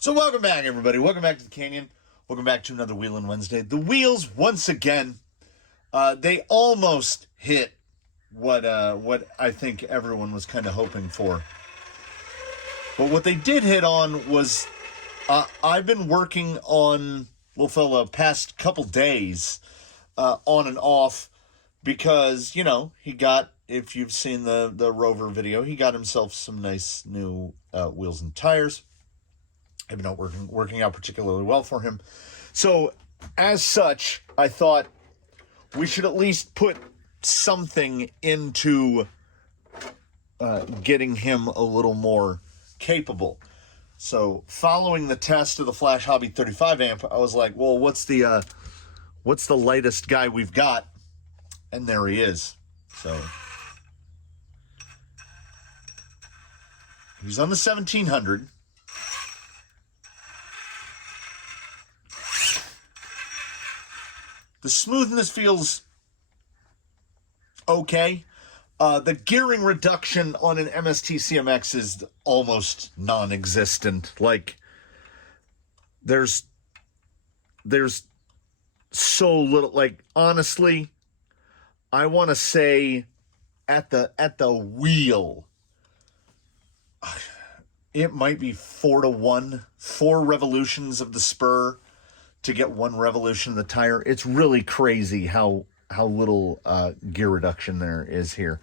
So welcome back, everybody. Welcome back to the Canyon. Welcome back to another Wheelin Wednesday. The wheels, once again, they almost hit what I think everyone was kind of hoping for. But what they did hit on was, I've been working on little fella past couple days, on and off, because, you know, he got, if you've seen the Rover video, he got himself some nice new wheels and tires. Have been not working out particularly well for him. So, as such, I thought we should at least put something into getting him a little more capable. So, following the test of the Flash Hobby 35 amp, I was like, well, what's the lightest guy we've got? And there he is. So, he's on the 1700. The smoothness feels okay. The gearing reduction on an MST CMX is almost non-existent. Like, there's so little. Like, honestly, I want to say at the wheel, it might be 4-to-1, 4 revolutions of the spur to get 1 revolution of the tire. It's really crazy how little gear reduction there is here.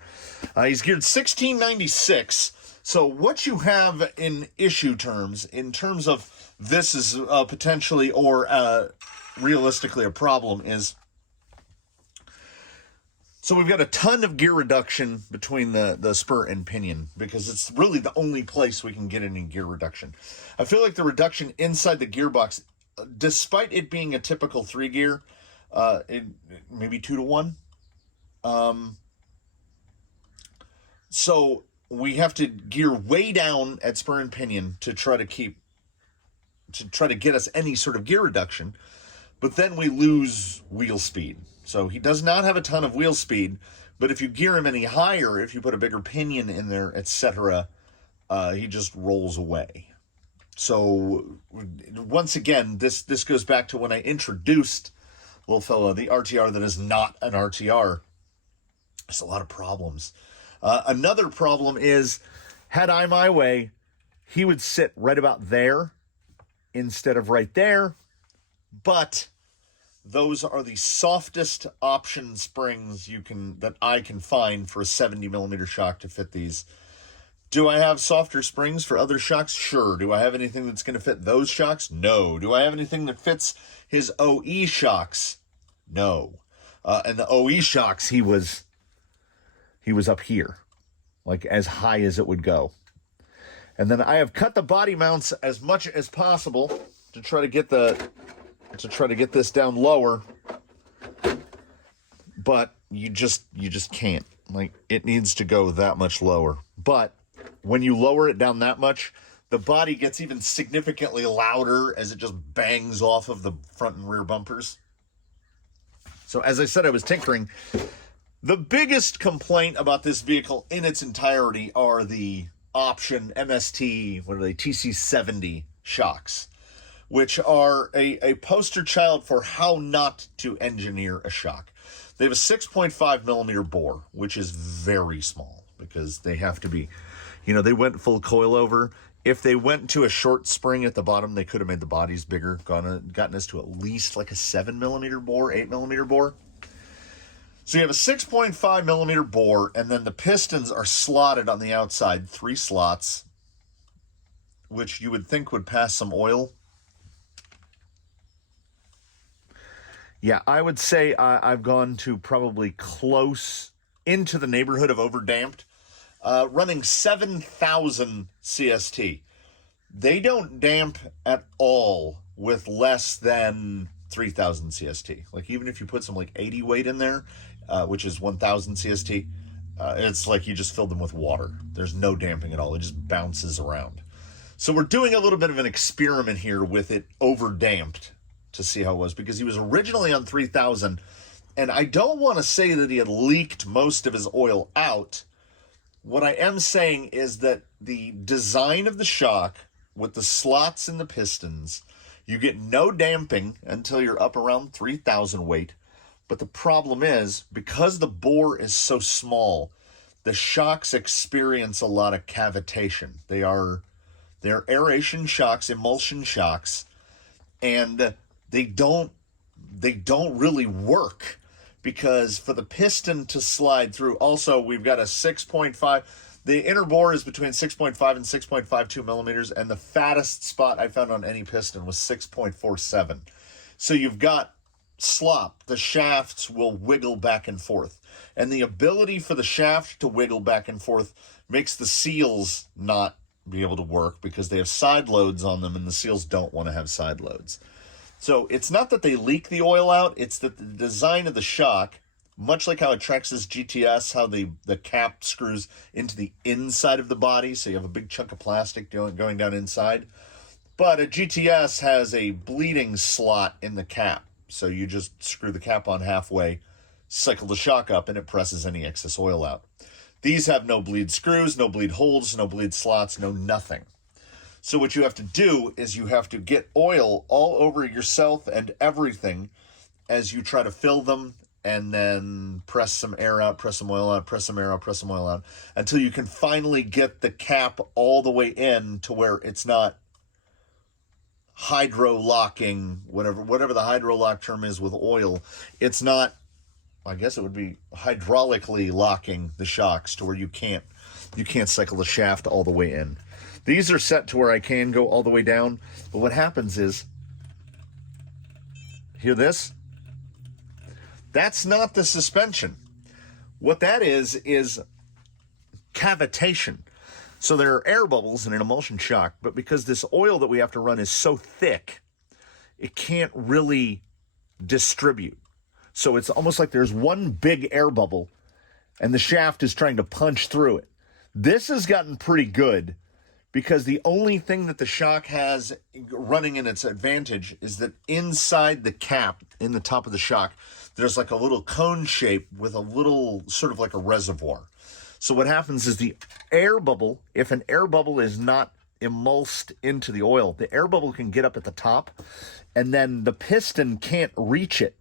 He's geared 1696. So what you have in issue terms, in terms of this is potentially or realistically a problem, is so we've got a ton of gear reduction between the spur and pinion, because it's really the only place we can get any gear reduction. I feel like the reduction inside the gearbox, despite it being a typical 3-gear, maybe 2-to-1. So we have to gear way down at spur and pinion to try to get us any sort of gear reduction. But then we lose wheel speed. So he does not have a ton of wheel speed, but if you gear him any higher, if you put a bigger pinion in there, etc., he just rolls away. So, once again, this goes back to when I introduced little fella, the RTR that is not an RTR. There's a lot of problems. Another problem is, had I my way, he would sit right about there instead of right there. But those are the softest option springs that I can find for a 70mm shock to fit these. Do I have softer springs for other shocks? Sure. Do I have anything that's going to fit those shocks? No. Do I have anything that fits his OE shocks? No. And the OE shocks, he was up here, like as high as it would go. And then I have cut the body mounts as much as possible to try to get this down lower. But you just can't. Like, it needs to go that much lower. But when you lower it down that much, the body gets even significantly louder as it just bangs off of the front and rear bumpers. So as I said, I was tinkering. The biggest complaint about this vehicle in its entirety are the option MST, TC70 shocks, which are a poster child for how not to engineer a shock. They have a 6.5mm bore, which is very small because they have to be, they went full coilover. If they went to a short spring at the bottom, they could have made the bodies bigger, gotten us to at least like a 7mm bore, 8mm bore. So you have a 6.5mm bore, and then the pistons are slotted on the outside, 3 slots, which you would think would pass some oil. Yeah, I would say I've gone to probably close into the neighborhood of overdamped. Running 7,000 CST. They don't damp at all with less than 3,000 CST. Like, even if you put some like 80 weight in there, which is 1,000 CST, it's like you just filled them with water. There's no damping at all. It just bounces around. So we're doing a little bit of an experiment here with it overdamped to see how it was, because he was originally on 3,000, and I don't want to say that he had leaked most of his oil out. What I am saying is that the design of the shock with the slots in the pistons, you get no damping until you're up around 3,000 weight. But the problem is, because the bore is so small, the shocks experience a lot of cavitation. They're aeration shocks, emulsion shocks, and they don't really work, because for the piston to slide through, also we've got a 6.5. The inner bore is between 6.5 and 6.52 millimeters, and the fattest spot I found on any piston was 6.47. So you've got slop. The shafts will wiggle back and forth. And the ability for the shaft to wiggle back and forth makes the seals not be able to work, because they have side loads on them, and the seals don't want to have side loads. So it's not that they leak the oil out, it's that the design of the shock, much like how a Traxxas GTS, how the cap screws into the inside of the body, so you have a big chunk of plastic going down inside. But a GTS has a bleeding slot in the cap, so you just screw the cap on halfway, cycle the shock up, and it presses any excess oil out. These have no bleed screws, no bleed holes, no bleed slots, no nothing. So what you have to do is you have to get oil all over yourself and everything as you try to fill them, and then press some air out, press some oil out, press some air out, press some oil out, until you can finally get the cap all the way in to where it's not hydro-locking, whatever the hydro-lock term is with oil. It's not, I guess it would be hydraulically locking the shocks to where you can't cycle the shaft all the way in. These are set to where I can go all the way down, but what happens is, hear this? That's not the suspension. What that is cavitation. So there are air bubbles in an emulsion shock, but because this oil that we have to run is so thick, it can't really distribute. So it's almost like there's one big air bubble, and the shaft is trying to punch through it. This has gotten pretty good, because the only thing that the shock has running in its advantage is that inside the cap, in the top of the shock, there's like a little cone shape with a little, sort of like a reservoir. So what happens is the air bubble, if an air bubble is not emulsed into the oil, the air bubble can get up at the top, and then the piston can't reach it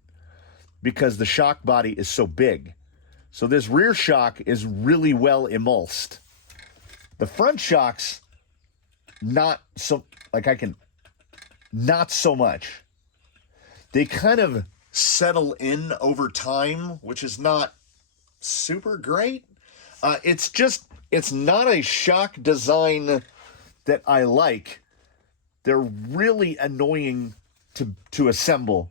because the shock body is so big. So this rear shock is really well emulsed. The front shocks, not so much. They kind of settle in over time, which is not super great. It's not a shock design that I like. They're really annoying to assemble.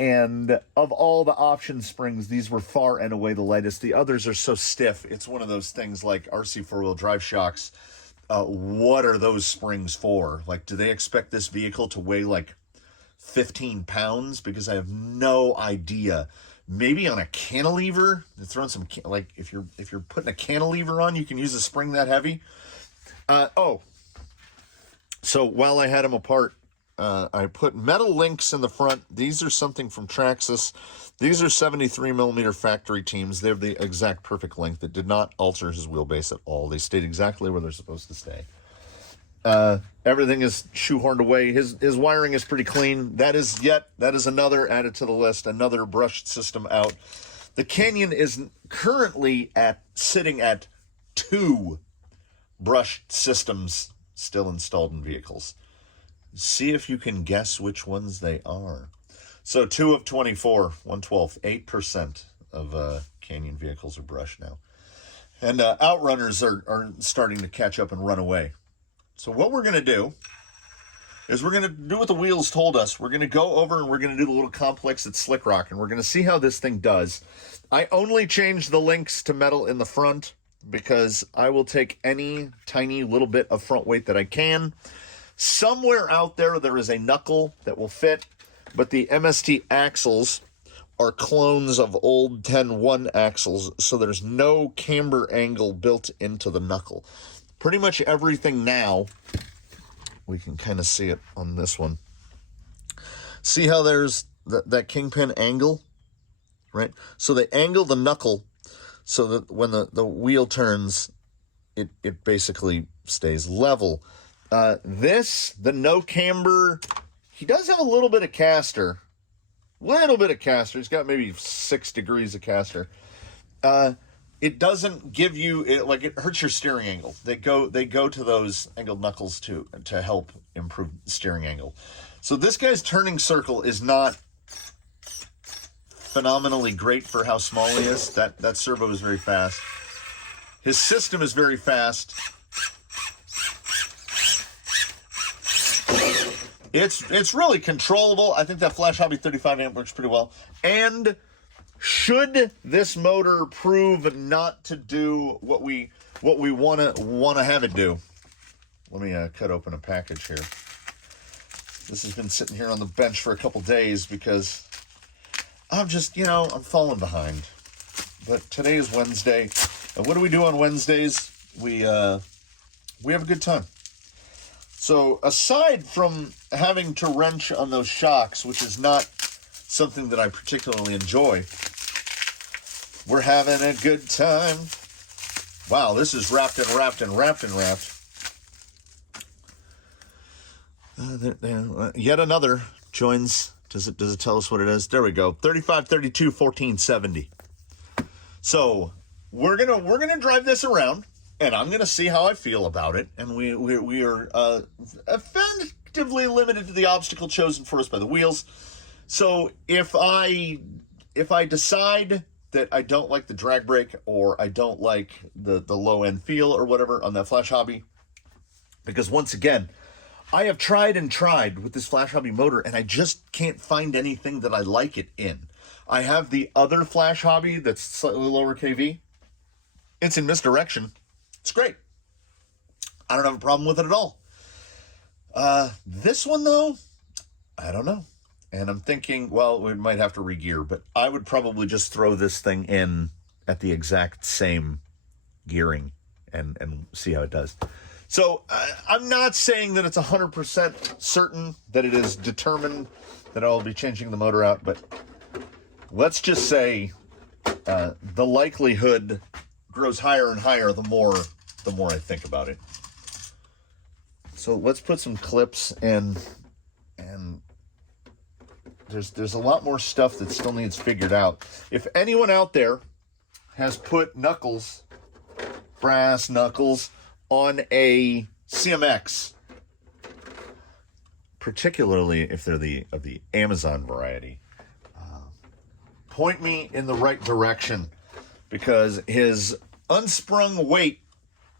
And of all the option springs, these were far and away the lightest. The others are so stiff. It's one of those things like RC four-wheel drive shocks. What are those springs for? Like, do they expect this vehicle to weigh like 15 pounds? Because I have no idea. Maybe on a cantilever, they're throwing some, like if you're putting a cantilever on, you can use a spring that heavy. So while I had them apart, I put metal links in the front. These are something from Traxxas. These are 73 millimeter factory teams. They have the exact perfect length. It did not alter his wheelbase at all. They stayed exactly where they're supposed to stay. Everything is shoehorned away. His wiring is pretty clean. That is another added to the list, another brushed system out. The Canyon is currently sitting at 2 brushed systems still installed in vehicles. See if you can guess which ones they are. So 2 of 24, 1/12, 8% of Canyon vehicles are brushed now. And Outrunners are starting to catch up and run away. So what we're going to do is we're going to do what the wheels told us. We're going to go over and we're going to do the little complex at Slick Rock, and we're going to see how this thing does. I only changed the links to metal in the front because I will take any tiny little bit of front weight that I can. Somewhere out there is a knuckle that will fit, but the MST axles are clones of old 10-1 axles, so there's no camber angle built into the knuckle. Pretty much everything now, we can kind of see it on this one. See how there's that kingpin angle, right? So they angle the knuckle so that when the wheel turns, it basically stays level. The no camber, he does have a little bit of caster. He's got maybe 6 degrees of caster. It doesn't give you, it hurts your steering angle. They go to those angled knuckles to help improve steering angle. So this guy's turning circle is not phenomenally great for how small he is. That servo is very fast. His system is very fast. It's really controllable. I think that Flash Hobby 35 amp works pretty well. And should this motor prove not to do what we want to have it do, let me cut open a package here. This has been sitting here on the bench for a couple days because I'm just, I'm falling behind. But today is Wednesday, and what do we do on Wednesdays? We have a good time. So aside from having to wrench on those shocks, which is not something that I particularly enjoy, we're having a good time. Wow, this is wrapped and wrapped and wrapped and wrapped. Yet another joins. Does it tell us what it is? There we go. 3532 1470. So we're gonna drive this around, and I'm gonna see how I feel about it. And we are effectively limited to the obstacle chosen for us by the wheels. So if I decide that I don't like the drag brake, or I don't like the low end feel or whatever on that Flash Hobby, because once again, I have tried with this Flash Hobby motor, and I just can't find anything that I like it in. I have the other Flash Hobby that's slightly lower kV. It's in misdirection. It's great. I don't have a problem with it at all. This one, though, I don't know. And I'm thinking, well, we might have to re-gear, but I would probably just throw this thing in at the exact same gearing and see how it does. So I'm not saying that it's 100% certain that it is determined that I'll be changing the motor out, but let's just say the likelihood grows higher and higher the more I think about it. So let's put some clips and there's a lot more stuff that still needs figured out. If anyone out there has put knuckles, brass knuckles, on a CMX, particularly if they're of the Amazon variety, point me in the right direction, because his unsprung weight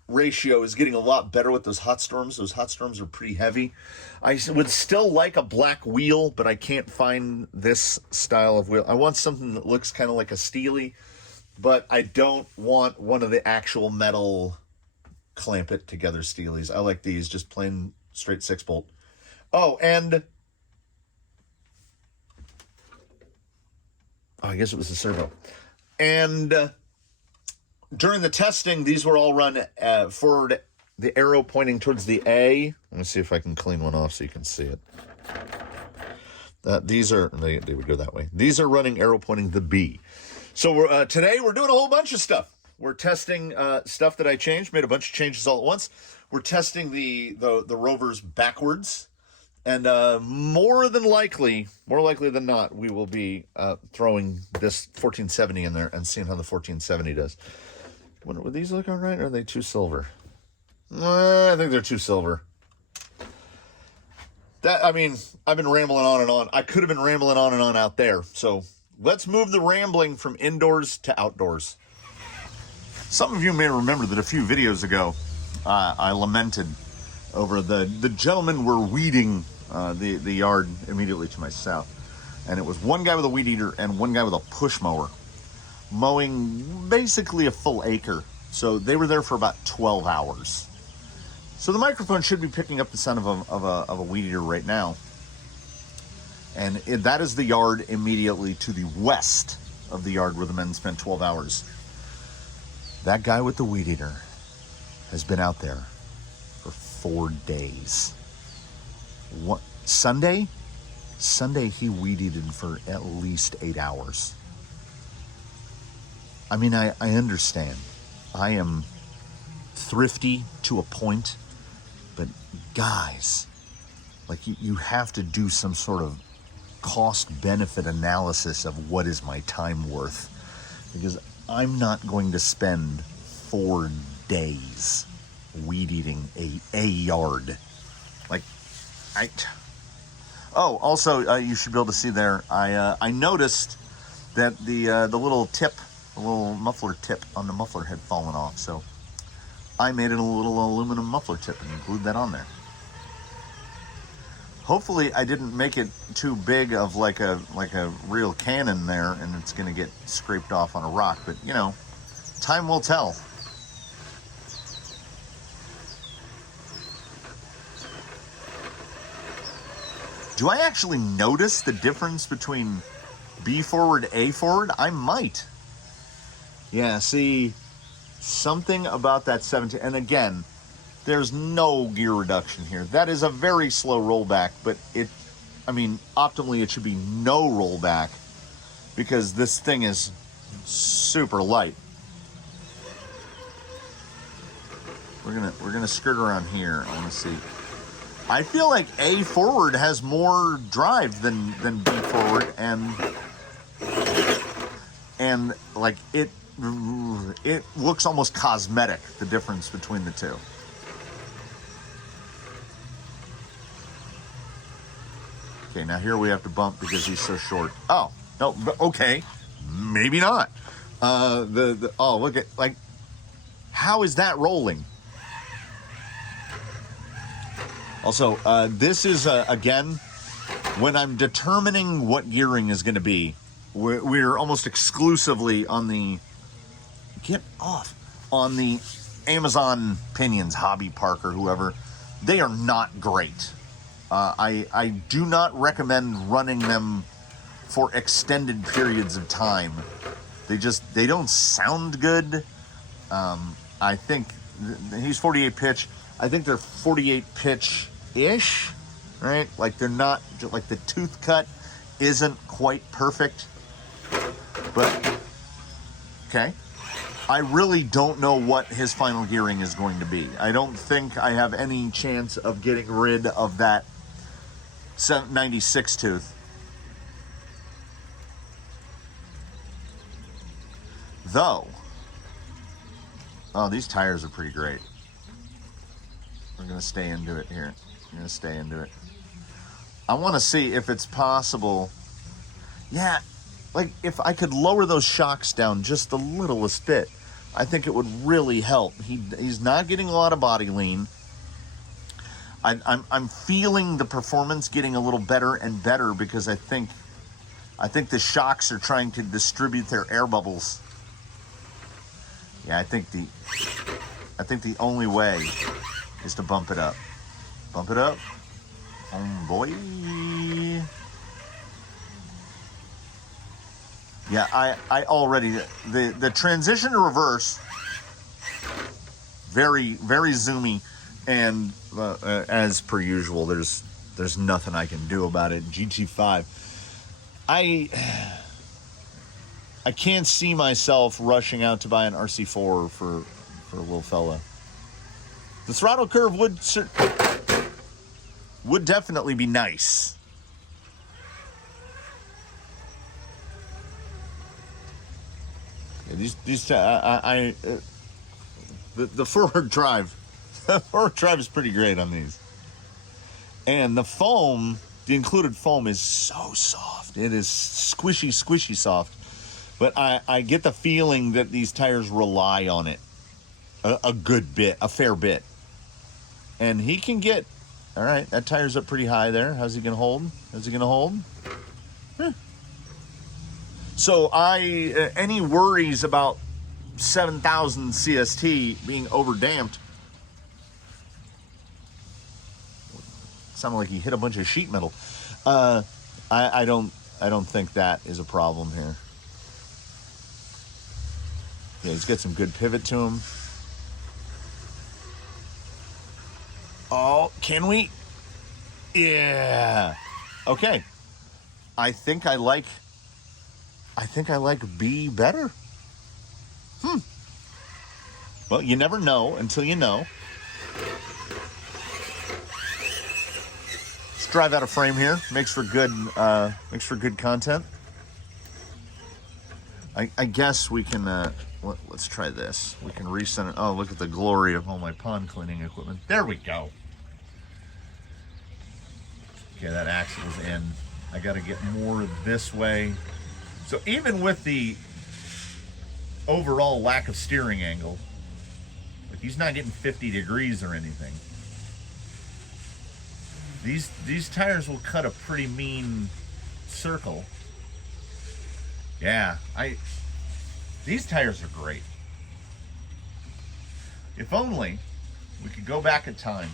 ratio is getting a lot better with those hot storms. Those hot storms are pretty heavy. I would still like a black wheel, but I can't find this style of wheel. I want something that looks kind of like a Steely, but I don't want one of the actual metal clamp it together Steelies. I like these just plain straight 6-bolt. Oh, and I guess it was the servo. And during the testing, these were all run forward, the arrow pointing towards the A. Let me see if I can clean one off so you can see it. These are, they would go that way. These are running arrow pointing the B. So today we're doing a whole bunch of stuff. We're testing stuff that I changed, made a bunch of changes all at once. We're testing the rovers backwards. And more likely than not, we will be throwing this 1470 in there and seeing how the 1470 does. Would these look all right, or are they too silver? I think they're too silver. I've been rambling on and on. I could have been rambling on and on out there. So let's move the rambling from indoors to outdoors. Some of you may remember that a few videos ago, I lamented over the gentlemen were weeding the yard immediately to my south. And it was one guy with a weed eater and one guy with a push mower, mowing basically a full acre. So they were there for about 12 hours. So the microphone should be picking up the sound of a weed eater right now. And that is the yard immediately to the west of the yard where the men spent 12 hours. That guy with the weed eater has been out there for 4 days. Sunday he weed eated for at least 8 hours. I mean, I understand. I am thrifty to a point, but guys, like you have to do some sort of cost-benefit analysis of what is my time worth, because I'm not going to spend 4 days weed eating a yard. Like, oh, also, you should be able to see there, I noticed that the little tip, the little muffler tip on the muffler had fallen off, so I made it a little aluminum muffler tip and glued that on there. Hopefully I didn't make it too big of like a real cannon there and it's gonna get scraped off on a rock, but you know, time will tell. Do I actually notice the difference between B forward, A forward? I might. Yeah, see, something about that 17, and again, there's no gear reduction here. That is a very slow rollback, but optimally it should be no rollback because this thing is super light. We're gonna skirt around here. I want to see. I feel like A forward has more drive than B forward, and like it looks almost cosmetic, the difference between the two. Okay, now here we have to bump because he's so short. Oh, no, okay, maybe not. Oh, look at, like, how is that rolling? Also, this is, again, when I'm determining what gearing is going to be, we're almost exclusively on the, get off, on the Amazon pinions, Hobby Park or whoever. They are not great. I do not recommend running them for extended periods of time. They don't sound good. I think he's 48 pitch. I think they're 48 pitch-ish, right? Like they're not, like the tooth cut isn't quite perfect, but okay. I really don't know what his final gearing is going to be. I don't think I have any chance of getting rid of that 96 tooth. Though, oh, these tires are pretty great. We're going to stay into it here. I'm going to stay into it. I want to see if it's possible. Yeah, like if I could lower those shocks down just the littlest bit, I think it would really help. He's not getting a lot of body lean. I'm feeling the performance getting a little better and better because I think the shocks are trying to distribute their air bubbles. Yeah, I think the only way is to bump it up. Bump it up. Oh boy. Yeah, I already, the transition to reverse, very, very zoomy, and as per usual, there's nothing I can do about it. GT5, I can't see myself rushing out to buy an RC4 for a little fella. The throttle curve would definitely be nice. Yeah, the forward drive, the forward drive is pretty great on these, and the foam, the included foam is so soft. It is squishy soft. But I get the feeling that these tires rely on it a good bit, a fair bit. And he can get, all right, that tire's up pretty high there. How's he going to hold? So any worries about 7,000 CST being overdamped? Sounded like he hit a bunch of sheet metal. I don't think that is a problem here. Yeah, he's got some good pivot to him. Oh, can we? Yeah. Okay. I think I like B better. Well, you never know until you know. Let's drive out of frame here. Makes for good content. I guess we can. Let's try this. We can recenter. Oh, look at the glory of all my pond cleaning equipment. There we go. Okay, that axle's in. I got to get more this way. So even with the overall lack of steering angle, like he's not getting 50 degrees or anything. These tires will cut a pretty mean circle. Yeah, these tires are great. If only we could go back in time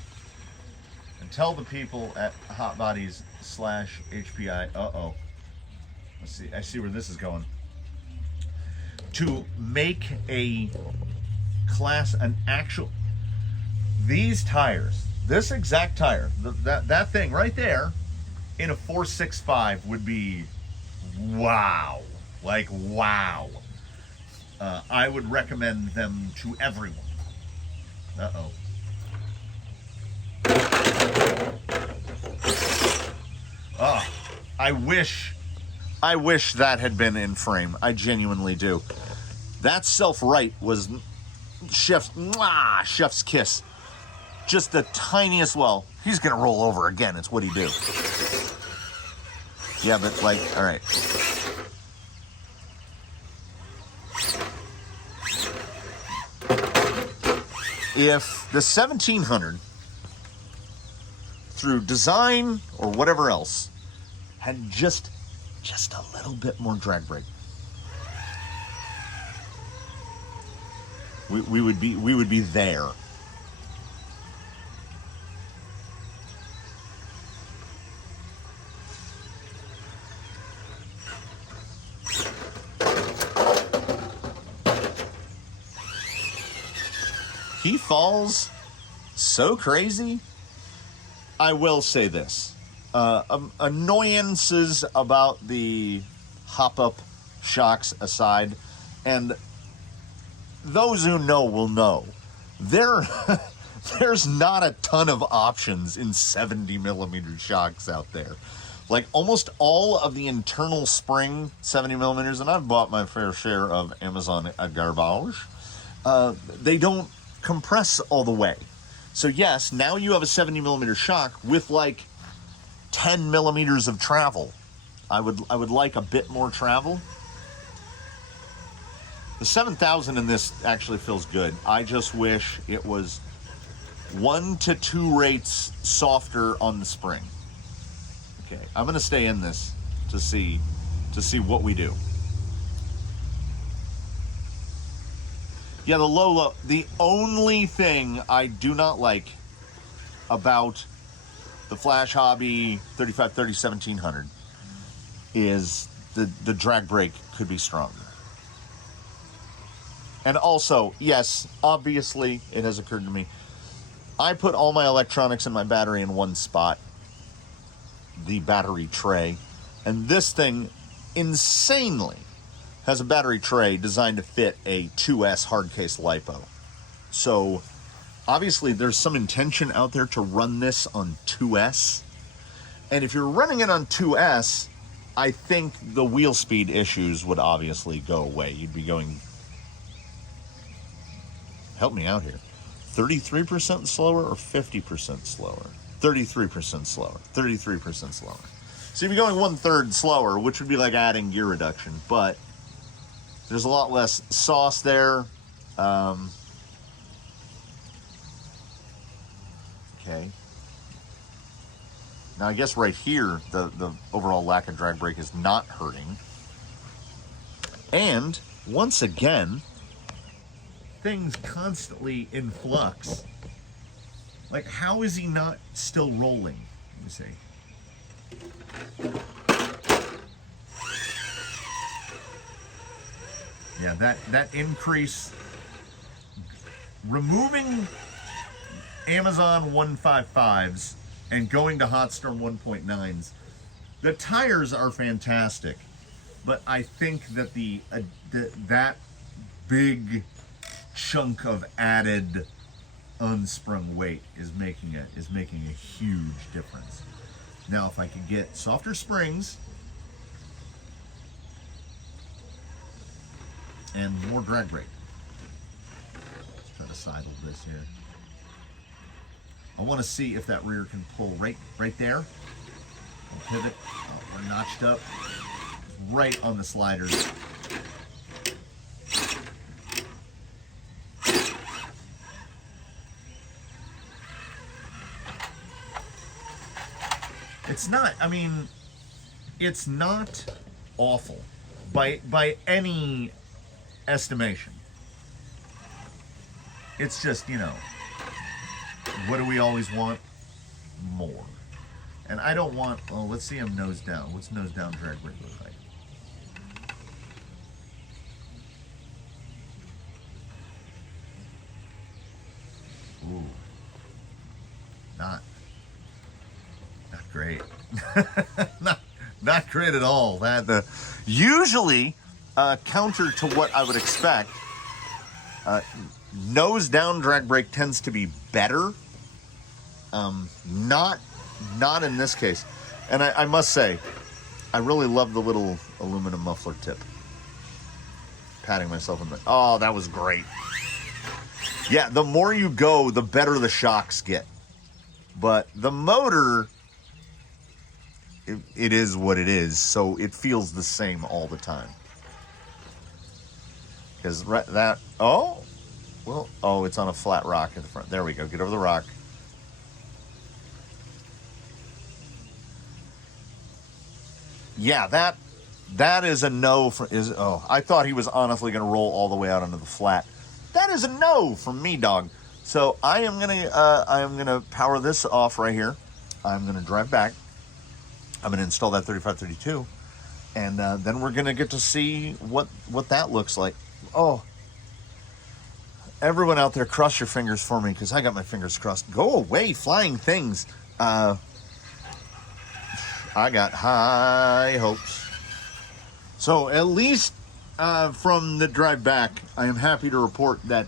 and tell the people at Hot Bodies /HPI, I see where this is going, to make an actual, these tires, this exact tire, that thing right there, in a 465 would be wow. Like, wow. I would recommend them to everyone. Oh, I wish that had been in frame. I genuinely do. That self-right was chef's kiss. Just the tiniest, well, he's gonna roll over again. It's what he do. Yeah, but like, all right. If the 1700, through design or whatever else, had just a little bit more drag brake, we would be there. He falls so crazy. I will say this. Annoyances about the hop-up shocks aside, and those who know will know, there's not a ton of options in 70 millimeter shocks out there. Like almost all of the internal spring 70 millimeters, and I've bought my fair share of Amazon garbage, they don't compress all the way. So yes, now you have a 70 millimeter shock with like 10 millimeters of travel. I would like a bit more travel. The 7000 in this actually feels good. I just wish it was 1 to 2 rates softer on the spring. Okay, I'm gonna stay in this to see what we do. Yeah, the low. The only thing I do not like about the Flash Hobby 3530 1700 is the drag brake could be stronger. And also, yes, obviously, it has occurred to me, I put all my electronics and my battery in one spot, the battery tray, and this thing insanely has a battery tray designed to fit a 2S hardcase LiPo. So obviously there's some intention out there to run this on 2S. And if you're running it on 2S, I think the wheel speed issues would obviously go away. You'd be going, help me out here, 33% slower or 50% slower? 33% slower, 33% slower. So you'd be going 1/3 slower, which would be like adding gear reduction, but there's a lot less sauce there. Okay. Now I guess right here, the overall lack of drag brake is not hurting. And once again, things constantly in flux. Like, how is he not still rolling? Let me see. Yeah, that increase, removing Amazon 155s and going to Hotstorm 1.9s, the tires are fantastic, but I think that that big chunk of added unsprung weight is making a huge difference. Now, if I could get softer springs and more drag rate. Let's try to sidle this here. I want to see if that rear can pull right there. I'll pivot. Oh, we're notched up right on the sliders. It's not, I mean, it's not awful by any estimation. It's just, you know, what do we always want? More. And I don't want, well, let's see him nose down. What's nose down drag rate look like? Ooh. Not great. not great at all. Usually, counter to what I would expect, nose down drag brake tends to be better. Not in this case. And I must say, I really love the little aluminum muffler tip. Patting myself on the, oh, that was great. Yeah, the more you go, the better the shocks get. But the motor, it is what it is, so it feels the same all the time. Because that, oh, well, oh, it's on a flat rock at the front. There we go, get over the rock. Yeah, that is a no for, I thought he was honestly going to roll all the way out onto the flat. That is a no from me, dog. So I am gonna power this off right here. I'm gonna drive back. I'm gonna install that 3532, and then we're gonna get to see what that looks like. Oh, everyone out there, cross your fingers for me, because I got my fingers crossed. Go away, flying things. I got high hopes. So at least from the drive back, I am happy to report that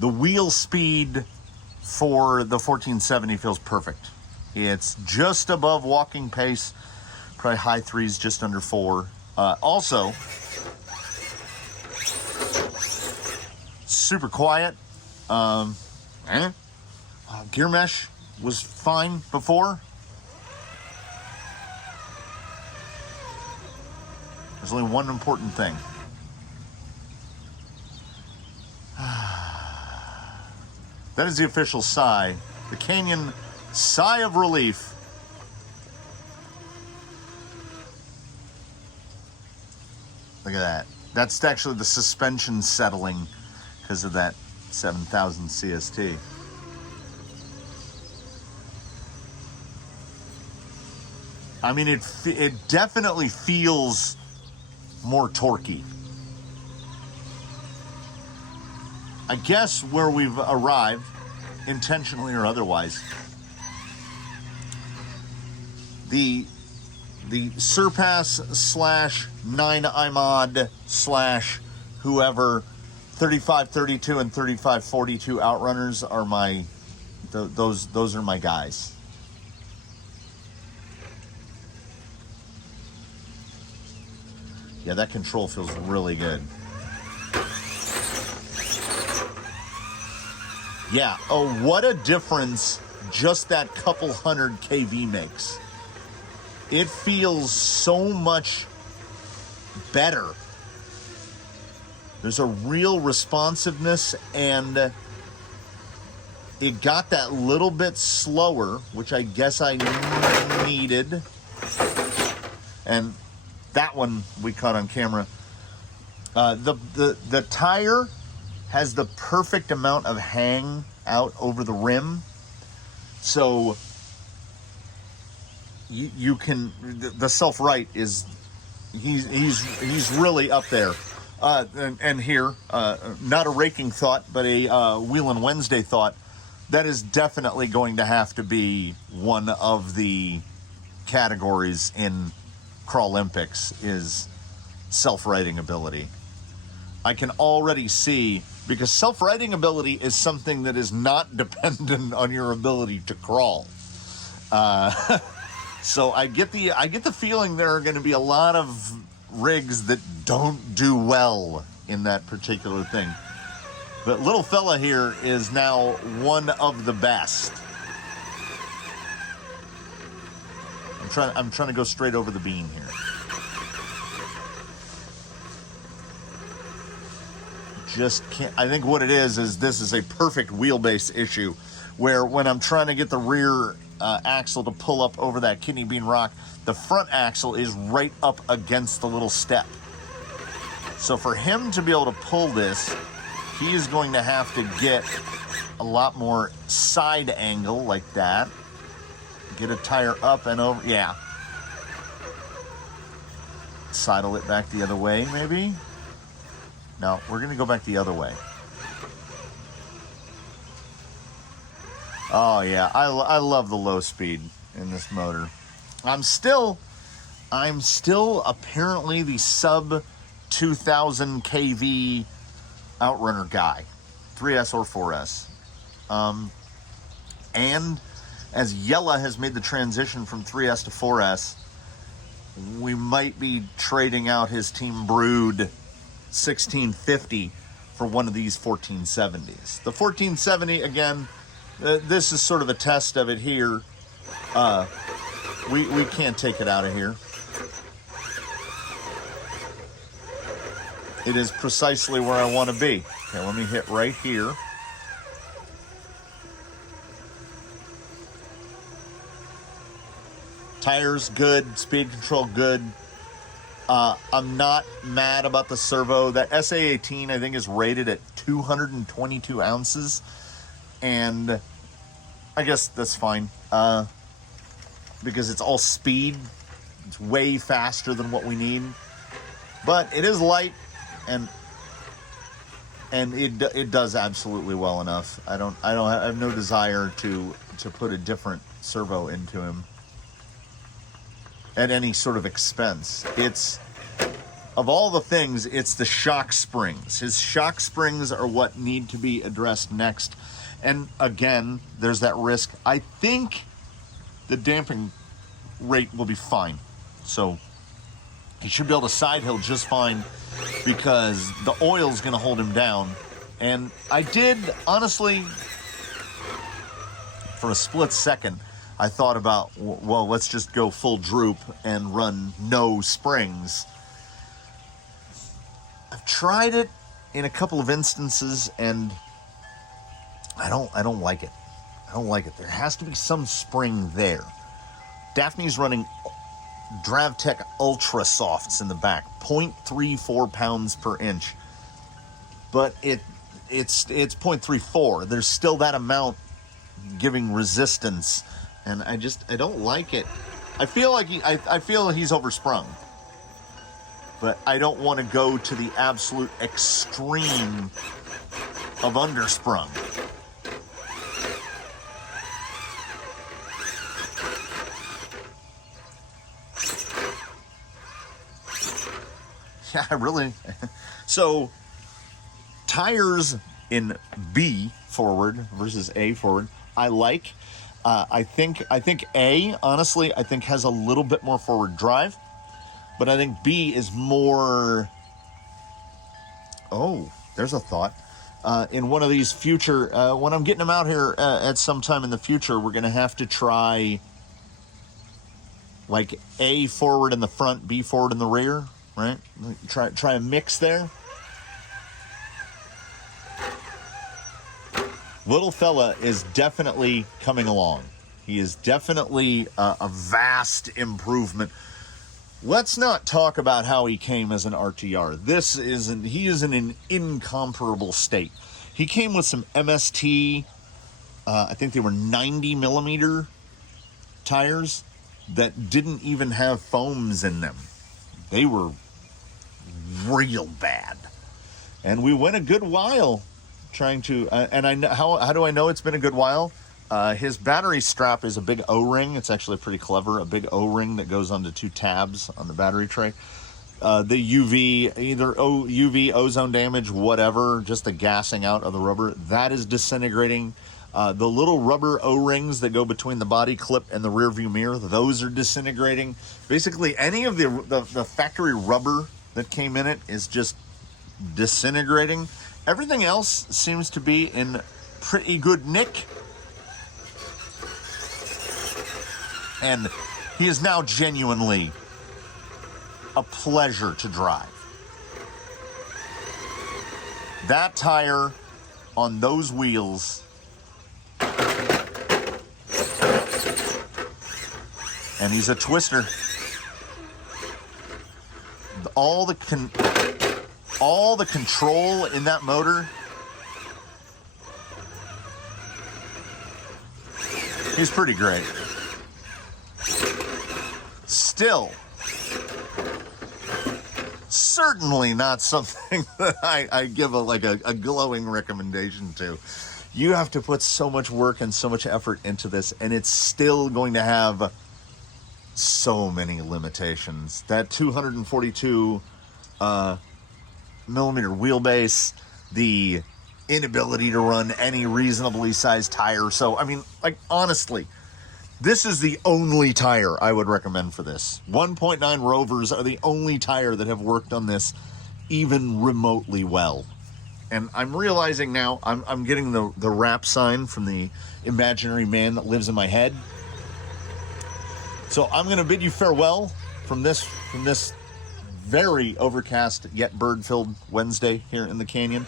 the wheel speed for the 1470 feels perfect. It's just above walking pace, probably high threes, just under 4. Also, super quiet. Gear mesh was fine before. There's only one important thing. That is the official sigh. The Canyon sigh of relief. Look at that. That's actually the suspension settling because of that 7000 CST. I mean, it definitely feels more torquey. I guess where we've arrived, intentionally or otherwise, the Surpass / 9 iMod / whoever 3532 and 3542 Outrunners are my those are my guys. Yeah, that control feels really good. Yeah, oh, what a difference just that couple hundred kV makes. It feels so much better. There's a real responsiveness, and it got that little bit slower, which I guess I needed. And that one we caught on camera. The tire has the perfect amount of hang out over the rim, so you can, the self-right is, he's really up there. And here, not a raking thought, but a Wheelin Wednesday thought. That is definitely going to have to be one of the categories in Crawlympics, is self-righting ability. I can already see, because self-righting ability is something that is not dependent on your ability to crawl. So I get the feeling there are going to be a lot of rigs that don't do well in that particular thing. But little fella here is now one of the best. I'm trying to go straight over the beam here. Just can't. I think what it is this is a perfect wheelbase issue, where when I'm trying to get the rear axle to pull up over that kidney bean rock, the front axle is right up against the little step. So for him to be able to pull this, he is going to have to get a lot more side angle like that. Get a tire up and over. Yeah. Sidle it back the other way, maybe? No, we're going to go back the other way. Oh, yeah. I love the low speed in this motor. I'm still apparently the sub 2000 kV outrunner guy. 3S or 4S. And as Yella has made the transition from 3S to 4S, we might be trading out his Team Brood 1650 for one of these 1470s. The 1470, again, this is sort of a test of it here. We can't take it out of here. It is precisely where I want to be. Okay, let me hit right here. Tires good, speed control good. I'm not mad about the servo. That SA18 I think is rated at 222 ounces, and I guess that's fine because it's all speed. It's way faster than what we need, but it is light, and it does absolutely well enough. I have no desire to put a different servo into him at any sort of expense. It's, of all the things, it's the shock springs. His shock springs are what need to be addressed next. And again, there's that risk. I think the damping rate will be fine. So he should be able to side hill just fine because the oil's gonna hold him down. And I did, honestly, for a split second, I thought about, well, let's just go full droop and run no springs. I've tried it in a couple of instances, and I don't like it. I don't like it. There has to be some spring there. Daphne's running DravTech Ultra Softs in the back, 0.34 pounds per inch. But it's 0.34. There's still that amount giving resistance. And I don't like it. I feel like I feel he's oversprung. But I don't want to go to the absolute extreme of undersprung. Yeah, I really. So, tires in B forward versus A forward, I like. I think A, honestly, I think has a little bit more forward drive, but I think B is more. Oh, there's a thought. In one of these future, when I'm getting them out here at some time in the future, we're going to have to try like A forward in the front, B forward in the rear, right? Try a mix there. Little fella is definitely coming along. He is definitely a vast improvement. Let's not talk about how he came as an RTR. He is in an incomparable state. He came with some MST, I think they were 90 millimeter tires that didn't even have foams in them. They were real bad. And we went a good while trying to, and I know, how do I know it's been a good while? His battery strap is a big O-ring. It's actually pretty clever, a big O-ring that goes onto two tabs on the battery tray. The UV, UV, ozone damage, whatever, just the gassing out of the rubber, that is disintegrating. The little rubber O-rings that go between the body clip and the rear view mirror, those are disintegrating. Basically, any of the factory rubber that came in it is just disintegrating. Everything else seems to be in pretty good nick. And he is now genuinely a pleasure to drive. That tire on those wheels, and he's a twister. All the control in that motor, he's pretty great. Still, certainly not something that I give a glowing recommendation to. You have to put so much work and so much effort into this, and it's still going to have so many limitations. That 242 millimeter wheelbase, the inability to run any reasonably sized tire. So, I mean, like, honestly, this is the only tire I would recommend for this. 1.9 Rovers are the only tire that have worked on this even remotely well. And I'm realizing now, I'm getting the rap sign from the imaginary man that lives in my head. So I'm going to bid you farewell from this very overcast yet bird-filled Wednesday here in the canyon.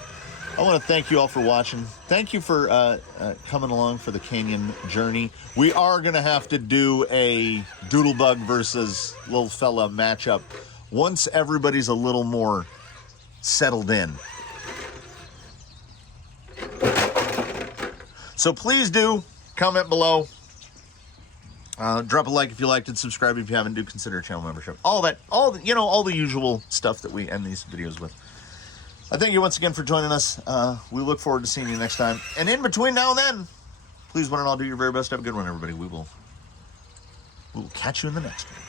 I want to thank you all for watching. Thank you for coming along for the canyon journey. We are going to have to do a Doodlebug versus Little Fella matchup once everybody's a little more settled in. So please do comment below. Drop a like if you liked it. Subscribe if you haven't. Do consider a channel membership. All the usual stuff that we end these videos with. I thank you once again for joining us. We look forward to seeing you next time. And in between now and then, please one and all do your very best. Have a good one, everybody. We will catch you in the next one.